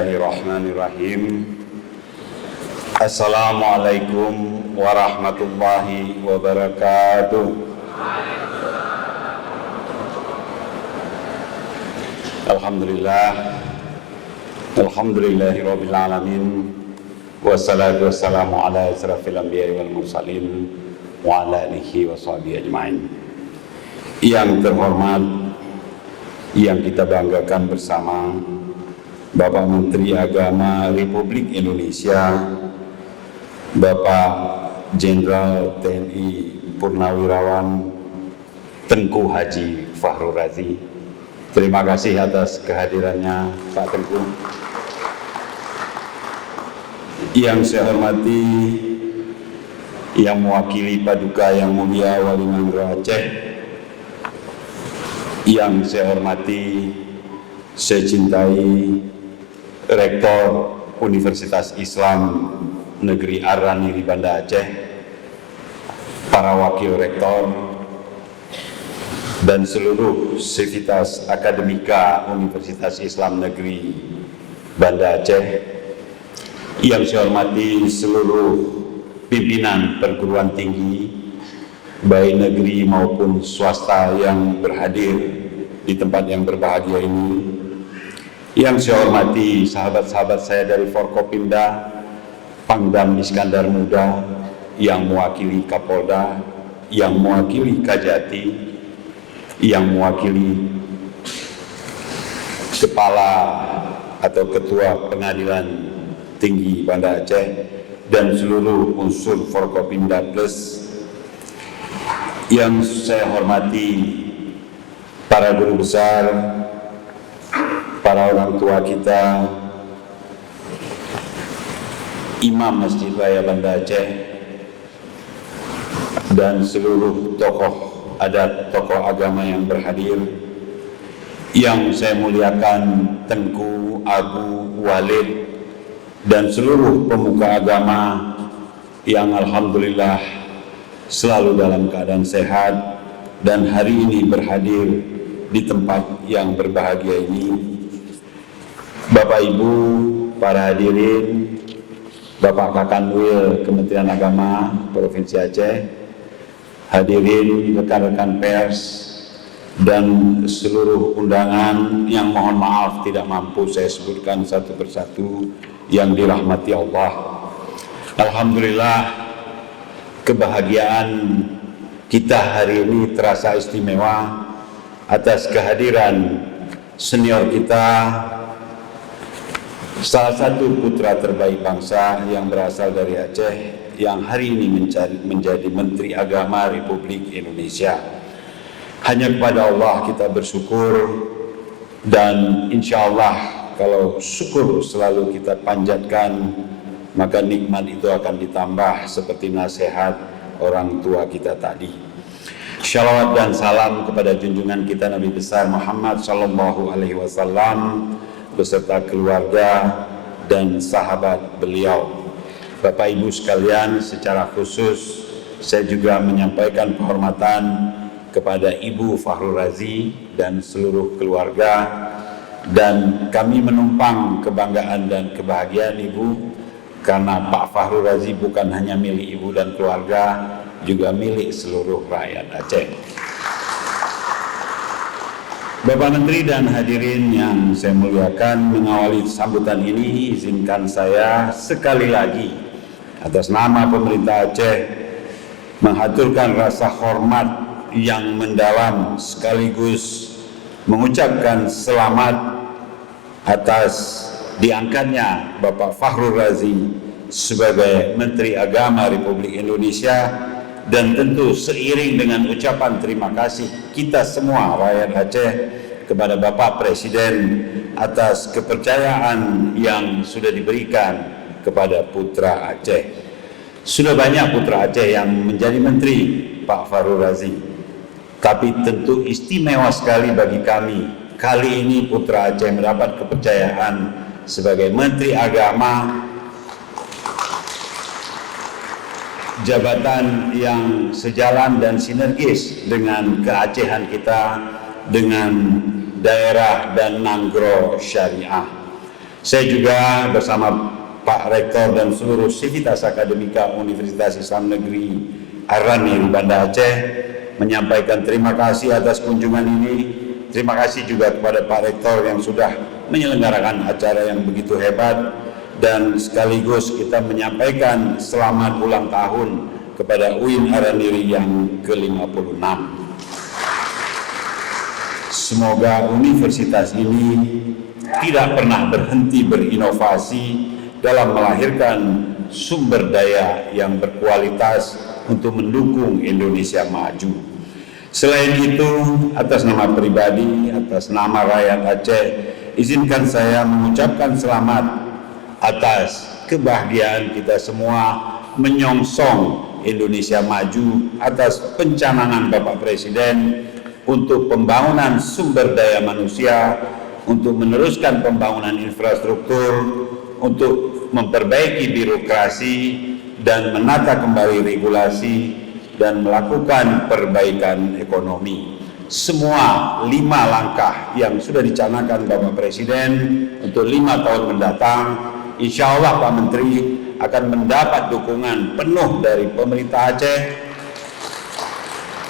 Bismillahirrahmanirrahim. Assalamualaikum warahmatullahi wabarakatuh. Alhamdulillahirabbil alamin. Wassalatu wassalamu ala asrafil anbiya'i wal mursalin wa ala alihi washabihi ajmain. Yang terhormat, yang kita banggakan bersama, Bapak Menteri Agama Republik Indonesia, Bapak Jenderal TNI Purnawirawan Tengku Haji Fahrul Razi. Terima kasih atas kehadirannya Pak Tengku. Yang saya hormati, yang mewakili Paduka Yang Mulia Wali Mandra Aceh, yang saya hormati, saya cintai Rektor Universitas Islam Negeri Ar-Rani di Banda Aceh, para wakil rektor, dan seluruh sivitas akademika Universitas Islam Negeri Banda Aceh, yang saya hormati seluruh pimpinan perguruan tinggi, baik negeri maupun swasta yang berhadir di tempat yang berbahagia ini. Yang saya hormati sahabat-sahabat saya dari Forkopimda, Pangdam Iskandar Muda, yang mewakili Kapolda, yang mewakili Kajati, yang mewakili Kepala atau Ketua Pengadilan Tinggi Banda Aceh, dan seluruh unsur Forkopimda Plus. Yang saya hormati para guru besar, para orang tua kita, Imam Masjid Raya Banda Aceh, dan seluruh tokoh adat, tokoh agama yang berhadir. Yang saya muliakan Tengku Abu Walid dan seluruh pemuka agama yang alhamdulillah selalu dalam keadaan sehat dan hari ini berhadir di tempat yang berbahagia ini. Bapak Ibu, para hadirin, Bapak Kakanwil Kementerian Agama Provinsi Aceh, hadirin rekan-rekan pers, dan seluruh undangan yang mohon maaf tidak mampu saya sebutkan satu persatu, yang dirahmati Allah. Alhamdulillah, kebahagiaan kita hari ini terasa istimewa atas kehadiran senior kita, salah satu putra terbaik bangsa yang berasal dari Aceh, yang hari ini menjadi Menteri Agama Republik Indonesia. Hanya kepada Allah kita bersyukur, dan insya Allah kalau syukur selalu kita panjatkan, maka nikmat itu akan ditambah seperti nasihat orang tua kita tadi. Shalawat dan salam kepada junjungan kita Nabi besar Muhammad sallallahu alaihi wasallam beserta keluarga dan sahabat beliau. Bapak Ibu sekalian, secara khusus saya juga menyampaikan penghormatan kepada Ibu Fahrul Razi dan seluruh keluarga, dan kami menumpang kebanggaan dan kebahagiaan Ibu, karena Pak Fahrul Razi bukan hanya milik Ibu dan keluarga, juga milik seluruh rakyat Aceh. Bapak Menteri dan hadirin yang saya muliakan, mengawali sambutan ini izinkan saya sekali lagi atas nama pemerintah Aceh menghaturkan rasa hormat yang mendalam, sekaligus mengucapkan selamat atas diangkatnya Bapak Fahrul Razi sebagai Menteri Agama Republik Indonesia, dan tentu seiring dengan ucapan terima kasih kita semua rakyat Aceh kepada Bapak Presiden atas kepercayaan yang sudah diberikan kepada putra Aceh. Sudah banyak putra Aceh yang menjadi menteri, Pak Fahrul Razi, tapi tentu istimewa sekali bagi kami kali ini putra Aceh mendapat kepercayaan sebagai Menteri Agama, jabatan yang sejalan dan sinergis dengan keacehan kita, dengan daerah dan nanggro syariah. Saya juga bersama Pak Rektor dan seluruh Sivitas Akademika Universitas Islam Negeri Ar-Rani Banda Aceh menyampaikan terima kasih atas kunjungan ini. Terima kasih juga kepada Pak Rektor yang sudah menyelenggarakan acara yang begitu hebat, dan sekaligus kita menyampaikan selamat ulang tahun kepada UIN Ar-Rani yang ke-56. Semoga universitas ini tidak pernah berhenti berinovasi dalam melahirkan sumber daya yang berkualitas untuk mendukung Indonesia maju. Selain itu, atas nama pribadi, atas nama rakyat Aceh, izinkan saya mengucapkan selamat atas kebahagiaan kita semua menyongsong Indonesia maju atas pencanangan Bapak Presiden untuk pembangunan sumber daya manusia, untuk meneruskan pembangunan infrastruktur, untuk memperbaiki birokrasi dan menata kembali regulasi dan melakukan perbaikan ekonomi. Semua 5 langkah yang sudah dicanangkan Bapak Presiden untuk 5 tahun mendatang, insya Allah Pak Menteri akan mendapat dukungan penuh dari pemerintah Aceh,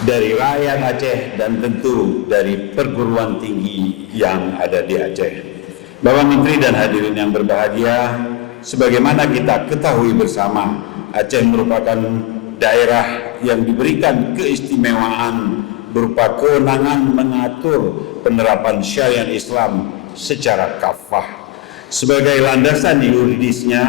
dari rakyat Aceh, dan tentu dari perguruan tinggi yang ada di Aceh. Bapak Menteri dan hadirin yang berbahagia, sebagaimana kita ketahui bersama, Aceh merupakan daerah yang diberikan keistimewaan berupa kewenangan mengatur penerapan syariat Islam secara kafah. Sebagai landasan yuridisnya,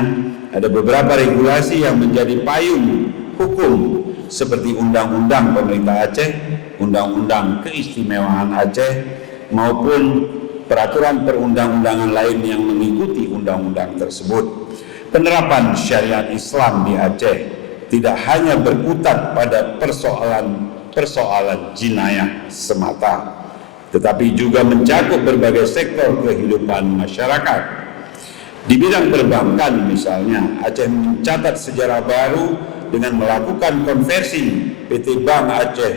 ada beberapa regulasi yang menjadi payung hukum seperti Undang-Undang Pemerintah Aceh, Undang-Undang Keistimewaan Aceh, maupun peraturan perundang-undangan lain yang mengikuti undang-undang tersebut. Penerapan syariat Islam di Aceh tidak hanya berkutat pada persoalan jinayah semata, tetapi juga mencakup berbagai sektor kehidupan masyarakat. Di bidang perbankan misalnya, Aceh mencatat sejarah baru dengan melakukan konversi PT Bank Aceh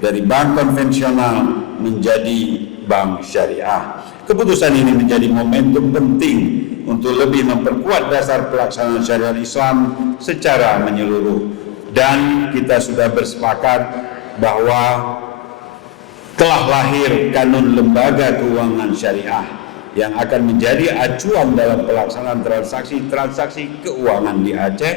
dari bank konvensional menjadi bank syariah. Keputusan ini menjadi momentum penting untuk lebih memperkuat dasar pelaksanaan syariat Islam secara menyeluruh. Dan kita sudah bersepakat bahwa telah lahir kanun lembaga keuangan syariah yang akan menjadi acuan dalam pelaksanaan transaksi keuangan di Aceh.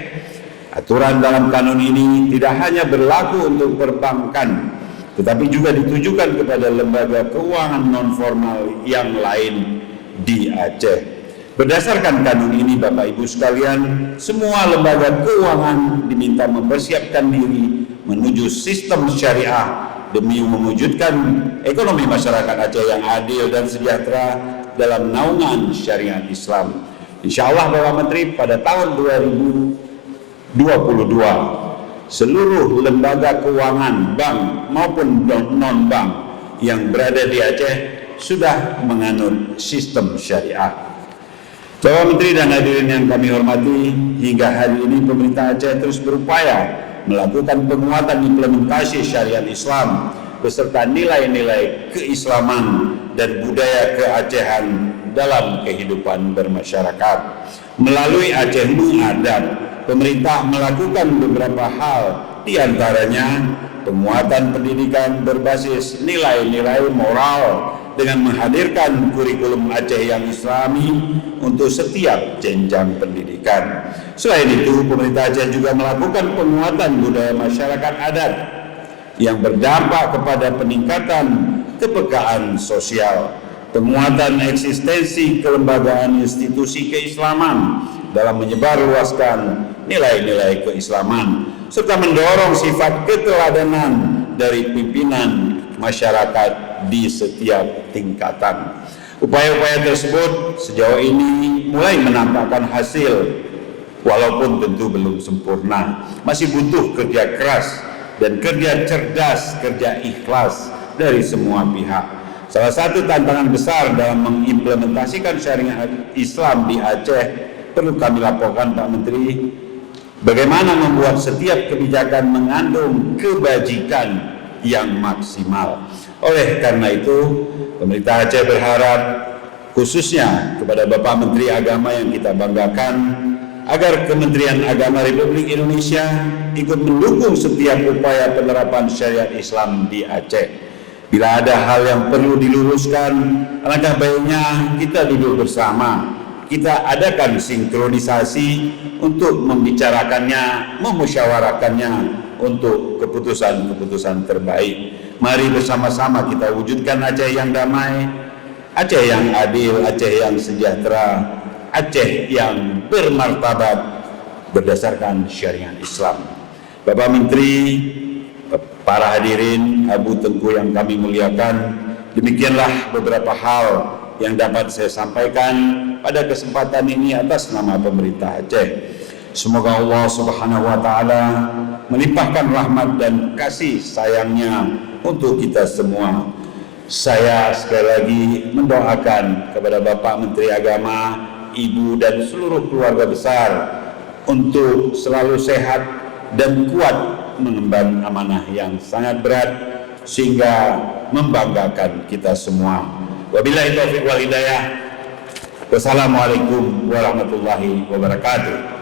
Aturan dalam kanun ini tidak hanya berlaku untuk perbankan, tetapi juga ditujukan kepada lembaga keuangan non-formal yang lain di Aceh. Berdasarkan kanun ini, Bapak Ibu sekalian, semua lembaga keuangan diminta mempersiapkan diri menuju sistem syariah demi mewujudkan ekonomi masyarakat Aceh yang adil dan sejahtera dalam naungan syariat Islam. Insya Allah Bapak Menteri, pada tahun 2022 seluruh lembaga keuangan bank maupun non-bank yang berada di Aceh sudah menganut sistem syariah. Bapak Menteri dan hadirin yang kami hormati, hingga hari ini pemerintah Aceh terus berupaya melakukan penguatan implementasi syariat Islam beserta nilai-nilai keislaman dan budaya keacehan dalam kehidupan bermasyarakat. Melalui Aceh Mengadab, pemerintah melakukan beberapa hal, di antaranya penguatan pendidikan berbasis nilai-nilai moral dengan menghadirkan kurikulum Aceh yang Islami untuk setiap jenjang pendidikan. Selain itu, pemerintah Aceh juga melakukan penguatan budaya masyarakat adat yang berdampak kepada peningkatan kepekaan sosial, penguatan eksistensi kelembagaan institusi keislaman dalam menyebarluaskan nilai-nilai keislaman, serta mendorong sifat keteladanan dari pimpinan masyarakat di setiap tingkatan. Upaya-upaya tersebut sejauh ini mulai menampakkan hasil, walaupun tentu belum sempurna. Masih butuh kerja keras dan kerja cerdas, kerja ikhlas dari semua pihak. Salah satu tantangan besar dalam mengimplementasikan syariat Islam di Aceh, perlu kami laporkan Pak Menteri, bagaimana membuat setiap kebijakan mengandung kebajikan yang maksimal. Oleh karena itu, pemerintah Aceh berharap khususnya kepada Bapak Menteri Agama yang kita banggakan, agar Kementerian Agama Republik Indonesia ikut mendukung setiap upaya penerapan syariat Islam di Aceh. Bila ada hal yang perlu diluruskan, alangkah baiknya kita duduk bersama, kita adakan sinkronisasi untuk membicarakannya, memusyawarahkannya untuk keputusan-keputusan terbaik. Mari bersama-sama kita wujudkan Aceh yang damai, Aceh yang adil, Aceh yang sejahtera, Aceh yang bermartabat berdasarkan syariat Islam. Bapak Menteri, para hadirin, Abu Tengku yang kami muliakan, demikianlah beberapa hal yang dapat saya sampaikan pada kesempatan ini atas nama pemerintah Aceh. Semoga Allah Subhanahu wa taala melimpahkan rahmat dan kasih sayangnya untuk kita semua. Saya sekali lagi mendoakan kepada Bapak Menteri Agama, Ibu dan seluruh keluarga besar untuk selalu sehat dan kuat mengemban amanah yang sangat berat sehingga membanggakan kita semua. Wabillahi taufiq wal hidayah. Wassalamualaikum warahmatullahi wabarakatuh.